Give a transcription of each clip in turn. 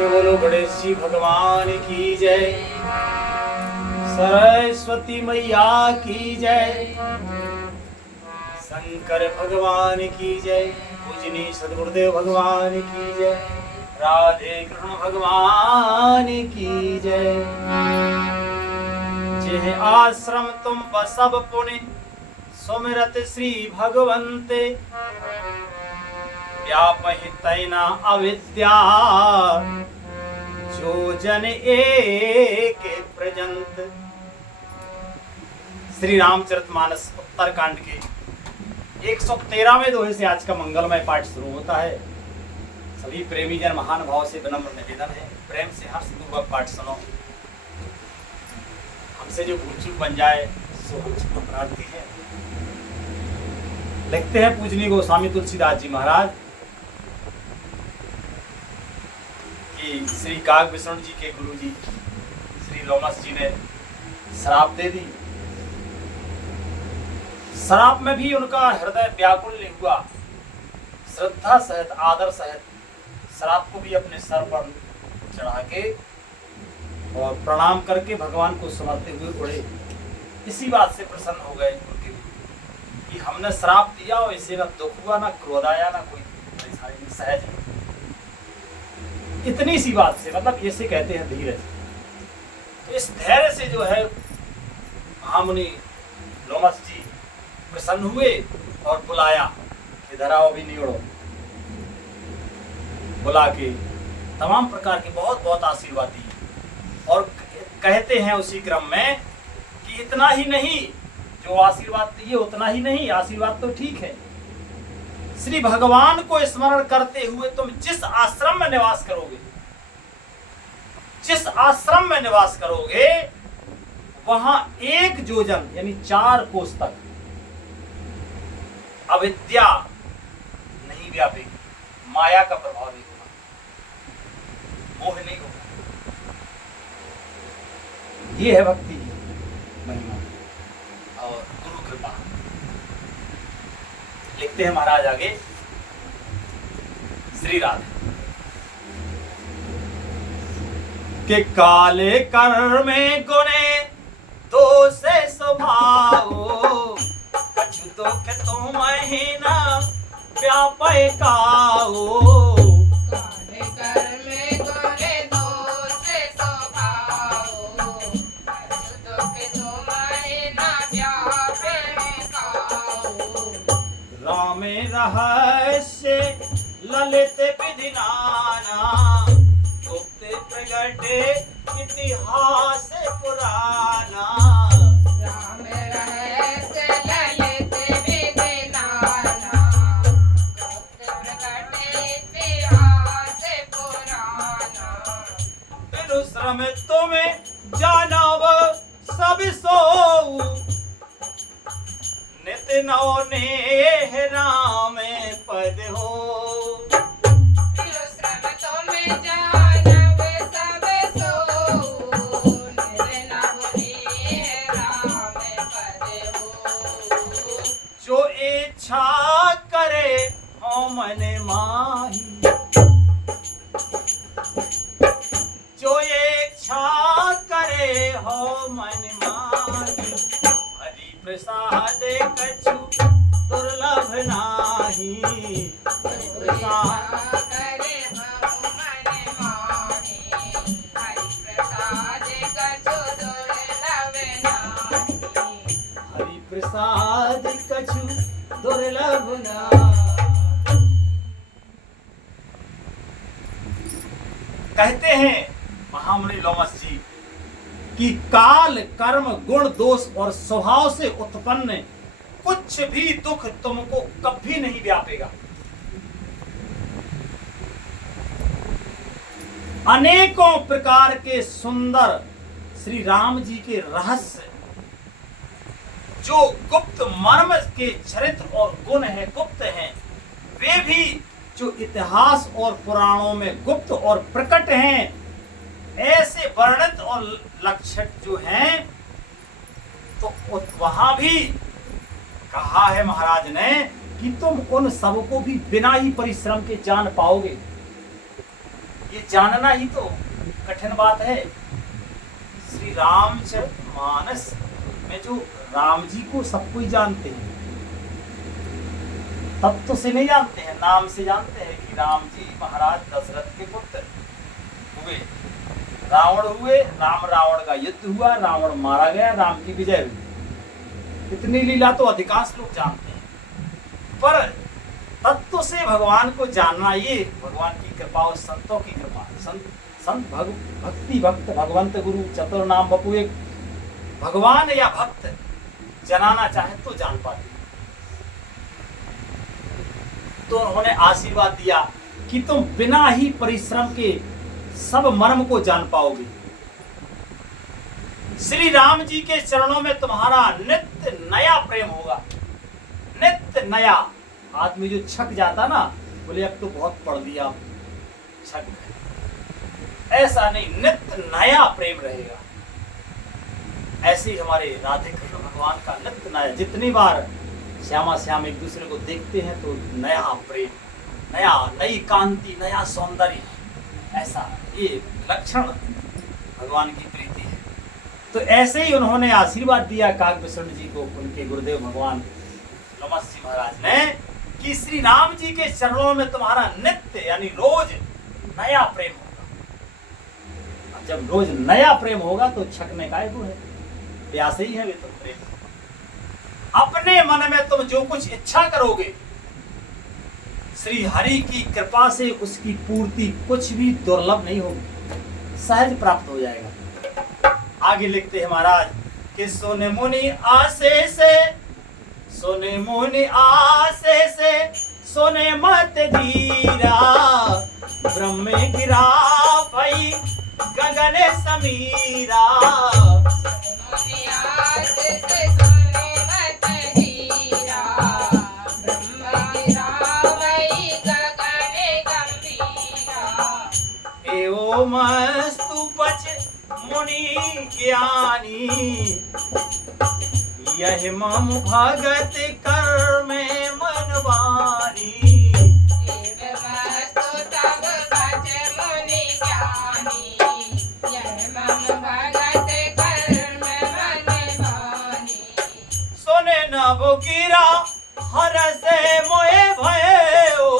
बोलो गणेश जी भगवान की जय, सरस्वती मैया की जय, शंकर भगवान की जय, पूजनी सदगुरुदेव भगवान की जय, राधे कृष्ण भगवान की जय। जेह आश्रम तुम बसब पुनि सुमिरत श्री भगवंते, व्यापहि तैना अविद्या जो जन एक प्रजंत। श्री रामचरितमानस उत्तरकांड के 113वें दोहे से आज का मंगलमय पाठ शुरू होता है। सभी प्रेमी जन महान भाव से विनम्र निवेदन है, प्रेम से हर्षपूर्वक पाठ सुनो। हमसे जो भूल चूक बन जाए सो हम प्रार्थी है। लिखते हैं पूजनीय गोस्वामी तुलसीदास जी महाराज कि श्री काग विष्णु जी के गुरु जी श्री लोमस जी ने शराब दे दी। शराब में भी उनका हृदय व्याकुल नहीं हुआ, श्रद्धा सहित आदर सहित शराब को भी अपने सर पर चढ़ा के और प्रणाम करके भगवान को सुनाते हुए उड़े। इसी बात से प्रसन्न हो गए उनके गुरु कि हमने श्राप दिया और इसे ना दुख हुआ, ना क्रोध आया, ना कोई परेशानी, सहज है। इतनी सी बात से मतलब इसे कहते हैं धीरज। तो इस धैर्य से जो है महामुनि लोमस जी प्रसन्न हुए और बुलाया कि धराओ भी नहीं उड़ो। बुला के तमाम प्रकार के बहुत बहुत आशीर्वाद दिए और कहते हैं उसी क्रम में कि इतना ही नहीं, जो आशीर्वाद दिए उतना ही नहीं, आशीर्वाद तो ठीक है, श्री भगवान को स्मरण करते हुए तुम जिस आश्रम में निवास करोगे, जिस आश्रम में निवास करोगे वहां 1 योजन यानी 4 कोस तक अविद्या नहीं व्यापेगी, माया का प्रभाव नहीं होगा, मोह नहीं होगा। ये है भक्ति की महिमा और गुरु कृपा। लिखते हैं महाराज आगे श्री राधे के काले कर्मे गुणे दोष स्वभाव, कछु दुख तुम महीना व्यापय काओ। काले कर्मे गुणे दोष स्वभाव, कछु दुख तुम महीना व्यापय काओ। रामे रहस्य ललित विधि नाना, गुप्त प्रगट इतिहास पुराना। राम रहस्य ललित विधि नाना, गुप्त प्रगट इतिहास पुराना। बिनु श्रम तुम्हें जानव सब सोऊ, नित नौ नेह राम पद हो। बिनु श्रम तुम्हें जानव सब सोऊ, नित नौ नेह राम पद हो। जो इच्छा करे हो मन माही, जो इच्छा करे हो मन माही। हरि प्रसाद कछु दुर्लभ नाही, हरि प्रसाद करे हम मन माही, हरि प्रसाद कछु दुर्लभ नाही। हरि प्रसाद कछु दुर्लभ नाही। कहते हैं महामुनि लोमस जी कि काल कर्म गुण दोष और स्वभाव से उत्पन्न कुछ भी दुख तुमको कभी नहीं व्यापेगा। अनेकों प्रकार के सुंदर श्री राम जी के रहस्य, जो गुप्त मर्म के चरित्र और गुण है, गुप्त हैं, वे भी जो इतिहास और पुराणों में गुप्त और प्रकट हैं, ऐसे वर्णित और लक्षण जो हैं, तो वहां भी कहा है महाराज ने कि तुम उन सबको भी बिना ही परिश्रम के जान पाओगे। ये जानना ही तो कठिन बात है। श्री रामचरितमानस में जो राम जी को सब कोई जानते हैं, तत्व से नहीं जानते हैं, नाम से जानते हैं कि राम जी महाराज दशरथ के पुत्र हुए, रावण हुए, राम रावण का युद्ध हुआ, रावण मारा गया, राम की विजय हुई। इतनी लीला तो अधिकांश लोग जानते हैं, पर तत्व से भगवान को जानना ये भगवान की कृपा और संतों की कृपा। संत भक्ति भक्त भगवंत गुरु चतुर नाम बपू। एक भगवान या भक्त जनाना चाहे तो जान पाते। तो उन्होंने आशीर्वाद दिया कि तुम बिना ही परिश्रम के सब मर्म को जान पाओगे। श्री राम जी के चरणों में तुम्हारा नित्य नया प्रेम होगा, नित्य नया। आदमी जो छक जाता ना, बोले अब तो बहुत पढ़ दिया, छक गए, ऐसा नहीं, नित्य नया प्रेम रहेगा। ऐसे ही हमारे राधे कृष्ण भगवान का नित्य नया, जितनी बार श्यामा श्याम एक दूसरे को देखते हैं तो नया प्रेम, नया, नई कांति, नया सौंदर्य, ऐसा ये लक्षण भगवान की प्रीति है। तो ऐसे ही उन्होंने आशीर्वाद दिया काकभूषण जी को, उनके गुरुदेव भगवान नमस्सी महाराज ने, कि श्री राम जी के चरणों में तुम्हारा नित्य यानी रोज नया प्रेम होगा। अब जब रोज नया प्रेम होगा तो छकने का गुण है, प्यासे ही है वे तो प्रेम। अपने मन में तुम जो कुछ इच्छा करोगे, श्री हरि की कृपा से उसकी पूर्ति कुछ भी दुर्लभ नहीं होगी, सहज प्राप्त हो जाएगा। आगे लिखते हैं महाराज कि सुन मुनि आसे से, सुने मुनि आसे से, सुने मत धीरा, ब्रह्म गिरा भई गगन समीरा। मुनि आसे से सुने मत धीरा, ब्रह्म गिरा भई गगन गंभीरा। एवं मस्तु बच मुनि ज्ञानी, यह मम भगत कर में मनवानी। एवमस्तु तब बच मुनि ज्ञानी, यह मम भगत कर में मनवानी। सोने नभ गिरा हर से मोए भयो,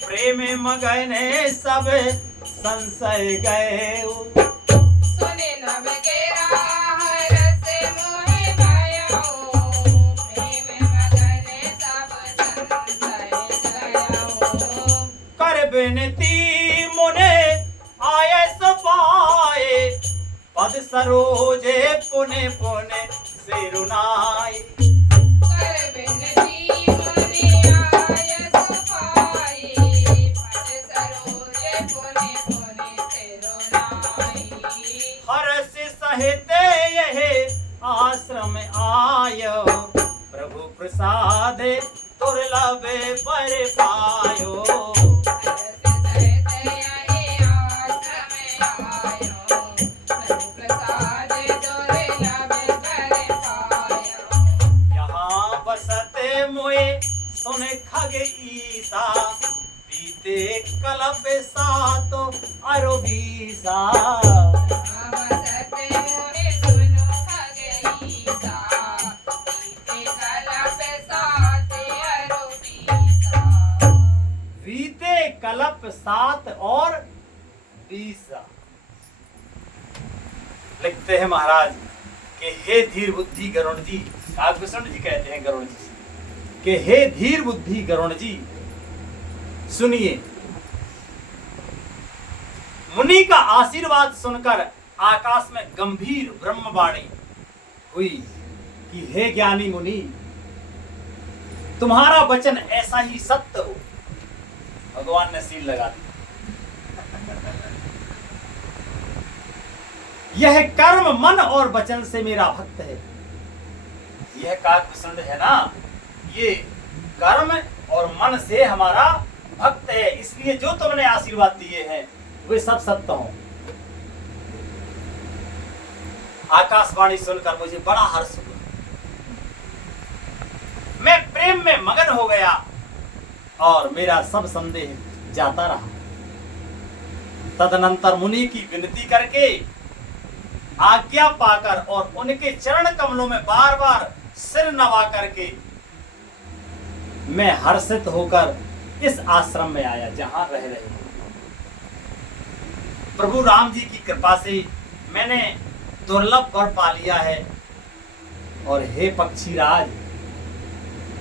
प्रेम मगन सब संशय गए। सुने नभ गिरा हर से मोहे भयो, प्रेम मगन सब संशय गयो। कर बिनती मुने आये सपाए, पद सरोजे पुने पुने सिरुनाई। कर बिनती मुनि आय सपाई, पद सरोजे पुनि पुनि सिरुनाई। हर्ष सहित यह आश्रम आयो, प्रभु प्रसाद दुर्लभ पर पायो। यहाँ बसते मोए सुन खग ईसा, बीते कलब सातो अरो बीसा। बीते कल्प 7 और 20। लिखते हैं महाराज कि हे धीर बुद्धि गरुण जी, काकभूषण जी कहते हैं गरुण जी कि हे धीर बुद्धि गरुण जी, सुनिए। मुनि का आशीर्वाद सुनकर आकाश में गंभीर ब्रह्मवाणी हुई कि हे ज्ञानी मुनि, तुम्हारा वचन ऐसा ही सत्य हो। भगवान ने सील लगा दी। यह कर्म मन और वचन से मेरा भक्त है। यह काकभूषण है ना, ये कर्म और मन से हमारा भक्त है, इसलिए जो तुमने आशीर्वाद दिए हैं वे सब सत्य हों। आकाशवाणी सुनकर मुझे बड़ा हर्ष हुआ, मैं प्रेम में मगन हो गया और मेरा सब संदेह जाता रहा। तदनंतर मुनि की विनती करके आज्ञा पाकर और उनके चरण कमलों में बार बार सिर नवा करके मैं हर्षित होकर इस आश्रम में आया जहां रह रहे हैं। प्रभु राम जी की कृपा से मैंने दुर्लभ वर पा लिया है। और हे पक्षीराज,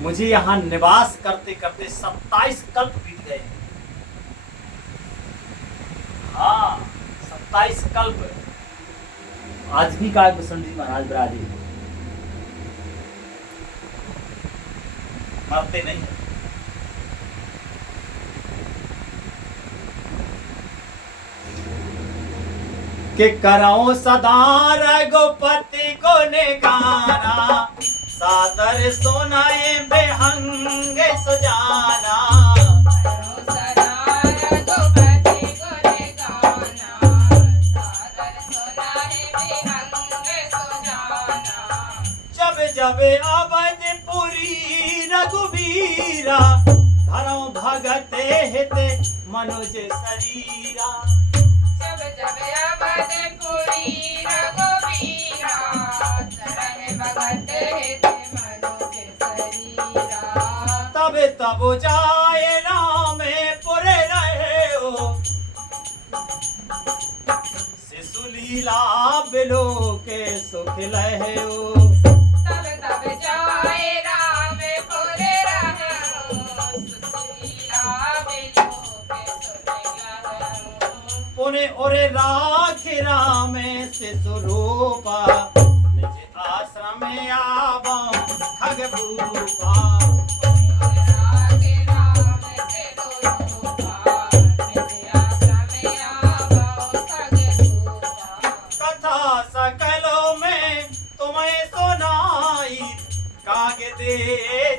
मुझे यहाँ निवास करते करते 27 कल्प बीत गए। हाँ, 27 कल्प। आज भी काकभूषण जी महाराज विराजे, मरते नहीं। कि करो सदा रघुपति को गाना, सादर सुनाए बेहंगे सुजाना। करो सदा रघुपति गुण गाना, सादर सुनाए बेहंगे सुजाना। जब जब अवधपुरी रघुवीरा, धरो भगत हित मनुज शरीरा। जब जब अवधपुरी रघुवीरा, धरहि भगत हित मनुज शरीरा। तब तब जाए रामेपुर रहे हो, शिशु लीला बिलो के सुख लहे हो। तब तब जाए रामपुर रहूं, सुशीला बिलो के सुनिलहूं। पुने ओरे राख राम शिशु रूपा, निज आश्रम आवा खग भूपा। रागे राम से रूपा, निज आश्रम आवो खग रूपा। कथा सकलों में तुम्हें सुनाई, कागे दे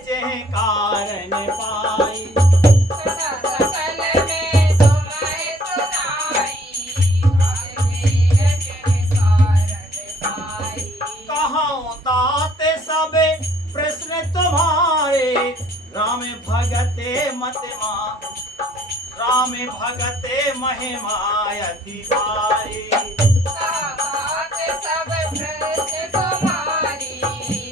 जह कारण पाई। कथा सकल में तुम्हें सुनाई, आगे जय कारण पाई। कहाँ ताते सबे प्रश्न तुम्हारे, राम भगते मतिमा, राम भगते महिमा अति भारी। साथ सब प्रश्न तुम्हारी,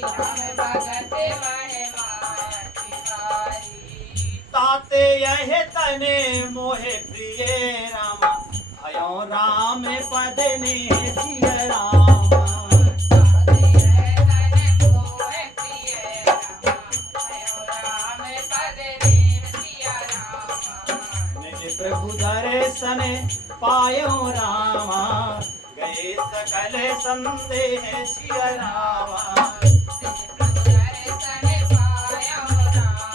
राम भगत महिमा अति भारी। ताते यह तने मोहे प्रिय राम, भयो राम पद ने दिय राम। साथ यह तन मोह प्रिय राम, भयो राम पद ने सिया राम। निज प्रभु दर्शन पायो रामा, गए सकल संदेह सिय रामा। प्रभु दर्शन पायो राम,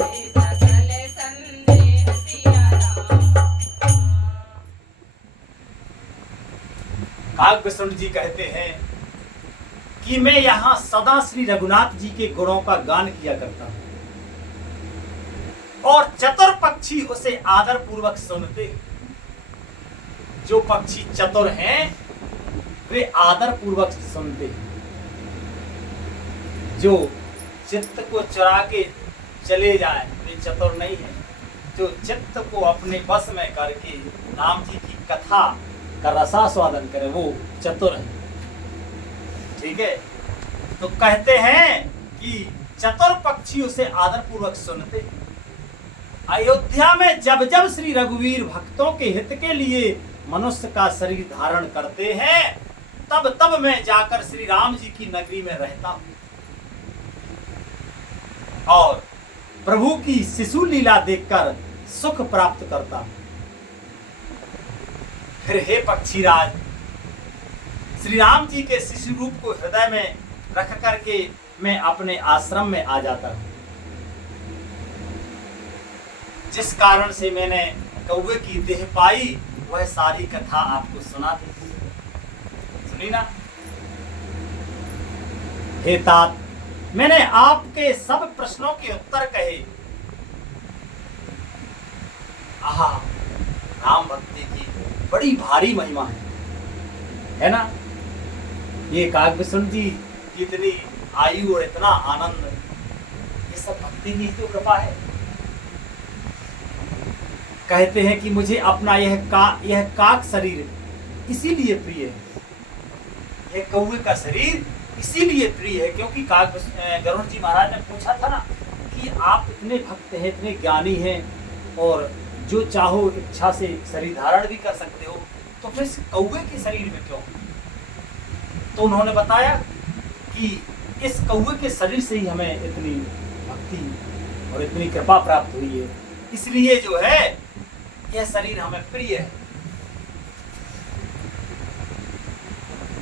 हे सकल संदेह सिया राम। काकभूषण जी कहते हैं कि मैं यहाँ सदा श्री रघुनाथ जी के गुणों का गान किया करता हूँ और चतुर पक्षी उसे आदर पूर्वक सुनते। जो पक्षी चतुर हैं वे आदर पूर्वक सुनते। जो चित्त को चुरा के चले जाए वे चतुर नहीं है। जो चित्त को अपने बस में करके राम जी की कथा का रसास्वादन करे वो चतुर है। ठीक है, तो कहते हैं कि चतुर पक्षी उसे आदर पूर्वक सुनते। अयोध्या में जब जब श्री रघुवीर भक्तों के हित के लिए मनुष्य का शरीर धारण करते हैं, तब तब मैं जाकर श्री राम जी की नगरी में रहता हूं और प्रभु की शिशु लीला देखकर सुख प्राप्त करता हूं। फिर हे पक्षीराज, श्री राम जी के शिशु रूप को हृदय में रख करके मैं अपने आश्रम में आ जाता हूं। जिस कारण से मैंने कौवे की देह पाई वह सारी कथा आपको सुना दी। सुनी ना? हे तात, मैंने आपके सब प्रश्नों के उत्तर कहे। आहा, राम भक्ति की बड़ी भारी महिमा है ना? ये काकभूषण जी की इतनी आयु और इतना आनंद, ये सब भक्ति की तो कृपा है। कहते हैं कि मुझे अपना यह काक शरीर इसीलिए प्रिय है, यह कौवे का शरीर इसीलिए प्रिय है क्योंकि काक गरुड़ जी महाराज ने पूछा था ना कि आप इतने भक्त हैं, इतने ज्ञानी हैं और जो चाहो इच्छा से शरीर धारण भी कर सकते हो, तो फिर कौवे के शरीर में क्यों? तो उन्होंने बताया कि इस कौवे के शरीर से ही हमें इतनी भक्ति और इतनी कृपा प्राप्त हुई है, इसलिए जो है यह शरीर हमें प्रिय है।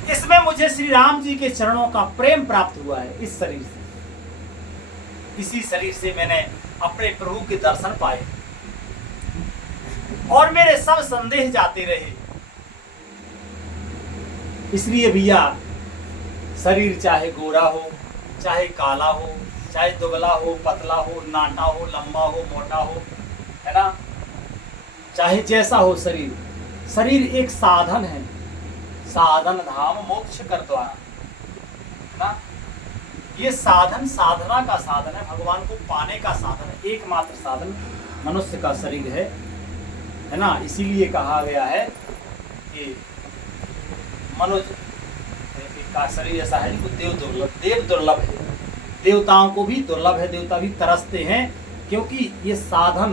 इसमें मुझे श्री राम जी के चरणों का प्रेम प्राप्त हुआ है इस शरीर से, इसी शरीर से मैंने अपने प्रभु के दर्शन पाए और मेरे सब संदेह जाते रहे। इसलिए भैया शरीर चाहे गोरा हो, चाहे काला हो, चाहे दुबला हो, पतला हो, नाटा हो, लंबा हो, मोटा हो, है ना, चाहे जैसा हो शरीर, शरीर एक साधन है, साधन धाम मोक्ष कर द्वारा, है ना। ये साधन साधना का साधन है, भगवान को पाने का साधन है, एकमात्र साधन मनुष्य का शरीर है ना। इसीलिए कहा गया है कि मनुष्य का शरीर ऐसा है कि देव दुर्लभ है, देवताओं को भी दुर्लभ है, देवता भी तरसते हैं क्योंकि ये साधन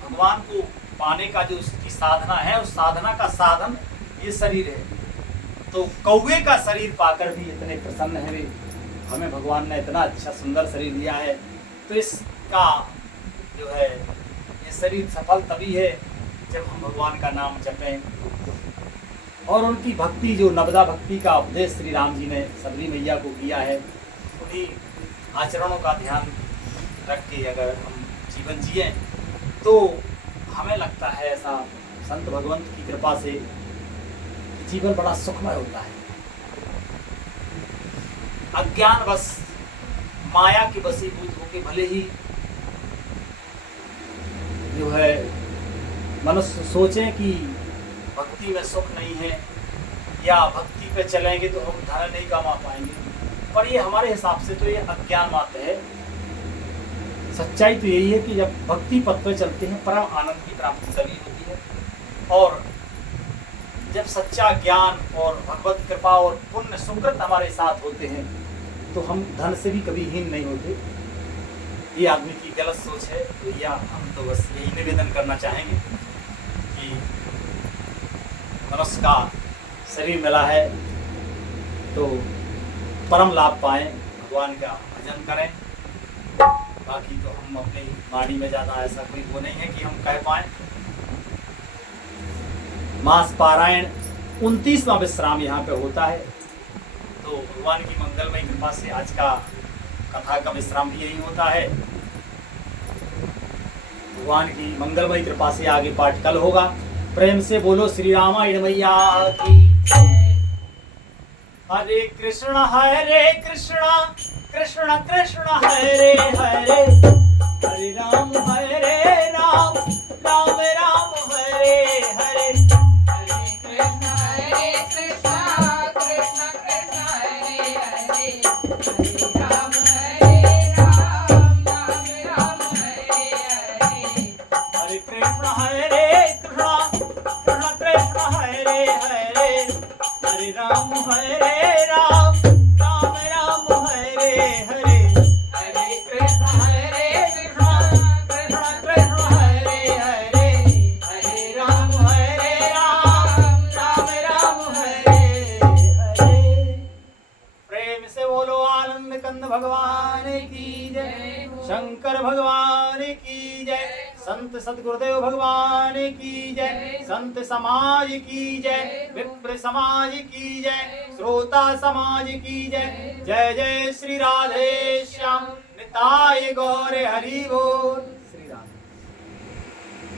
भगवान को पाने का जो उसकी साधना है, उस साधना का साधन ये शरीर है। तो कौवे का शरीर पाकर भी इतने प्रसन्न है वे, हमें भगवान ने इतना अच्छा सुंदर शरीर दिया है, तो इसका जो है ये शरीर सफल तभी है जब हम भगवान का नाम जपें और उनकी भक्ति, जो नवदा भक्ति का उपदेश श्री राम जी ने सबरी मैया को किया है, उन्हीं आचरणों का ध्यान रख के अगर हम जीवन जिए तो हमें लगता है ऐसा संत भगवंत की कृपा से जीवन बड़ा सुखमय होता है। अज्ञान बस माया के वशीभूत होके भले ही जो है मनुष्य सोचें कि भक्ति में सुख नहीं है या भक्ति पे चलेंगे तो हम धन नहीं कमा पाएंगे, पर ये हमारे हिसाब से तो ये अज्ञान मात्र है। सच्चाई तो यही है कि जब भक्ति पथ पर चलते हैं परम आनंद की प्राप्ति तभी होती है, और जब सच्चा ज्ञान और भगवत कृपा और पुण्य सुकृत हमारे साथ होते हैं तो हम धन से भी कभी हीन नहीं होते। ये आदमी की गलत सोच है, तो या हम तो बस यही निवेदन करना चाहेंगे कि मनुष्य का शरीर मिला है तो परम लाभ पाएं, भगवान का भजन करें। बाकी तो हम अपनी वाणी में ज़्यादा ऐसा कोई वो नहीं है कि हम कह पाएँ। मास पारायण 29वां विश्राम यहाँ पे होता है, तो भगवान की मंगलमय कृपा से आज का कथा का विश्राम भी यही होता है। भगवान की मंगलमय कृपा से आगे पाठ कल होगा। प्रेम से बोलो श्री रामायण मैया की। हरे कृष्ण कृष्ण कृष्ण हरे हरे, हरे राम राम राम हरे हरे। हरे कृष्णा कृष्ण कृष्ण हरे हरे, हरे राम राम राम हरे हरे। हरे कृष्ण कृष्ण कृष्ण हरे हरे, हरे राम राम राम हरे हरे। हरे कृष्ण कृष्ण कृष्ण हरे हरे, हरे राम राम हरे हरे। प्रेम से बोलो आनंद कंद भगवान की जय, शंकर भगवान की जय, संत सदगुरुदेव भगवान की जय, संत समाज की जय, विप्र समाज की जय, श्रोता समाज की जय। जय जय श्री राधे श्याम, निताय गौर हरि बोल।